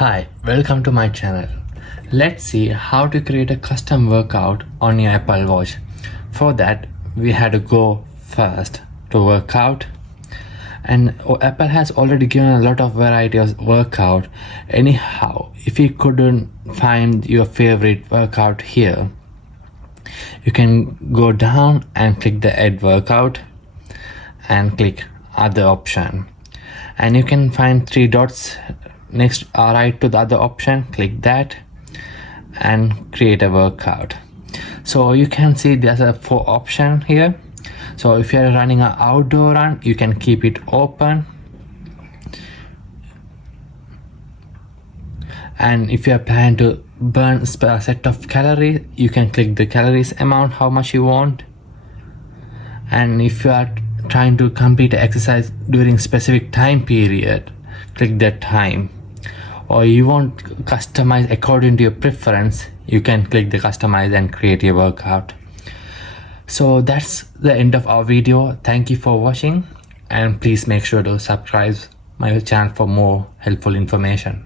Hi, welcome to my channel. Let's see how to create a custom workout on your Apple Watch. For that, we had to go first to workout, and Apple has already given a lot of variety of workout. Anyhow, if you couldn't find your favorite workout here, you can go down and click the add workout and click other option, and you can find three dots next right to the other option. Click that and create a workout. So you can see there's a 4 option here. So if you're running an outdoor run, you can keep it open, and if you're planning to burn a set of calories, you can click the calories amount, how much you want. And if you are trying to complete exercise during specific time period, click that time. Or you want to customize according to your preference, you can click the customize and create your workout. So that's the end of our video. Thank you for watching, and please make sure to subscribe my channel for more helpful information.